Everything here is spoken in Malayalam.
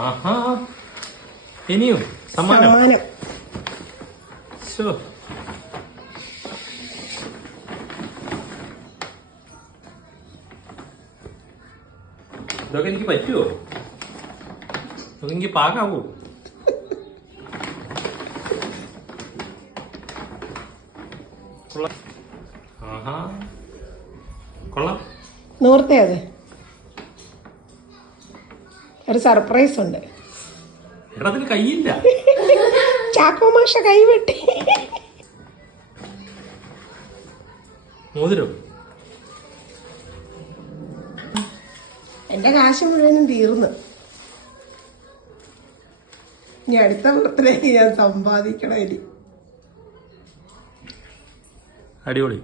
ആഹാ, ഇനിയും സമ്മാനം. ഇതൊക്കെ എനിക്ക് പറ്റുമോ? ഇതൊക്കെ എനിക്ക് പാകാവോ? ആഹാ, കൊള്ളാം. നൂർത്തേ അത് ഒരു സർപ്രൈസ് ഉണ്ട്. എടാ അതിന് കൈയില്ല. ചാക്കോ മാഷ കൈ വെട്ടി. മോതിരം. എന്റെ കാശ് മുഴുവനും തീർന്നു. ഇനി അടുത്ത ബർത്ത്ഡേക്ക് ഞാൻ സമ്പാദിക്കണം. ഇനി അടിപൊളി.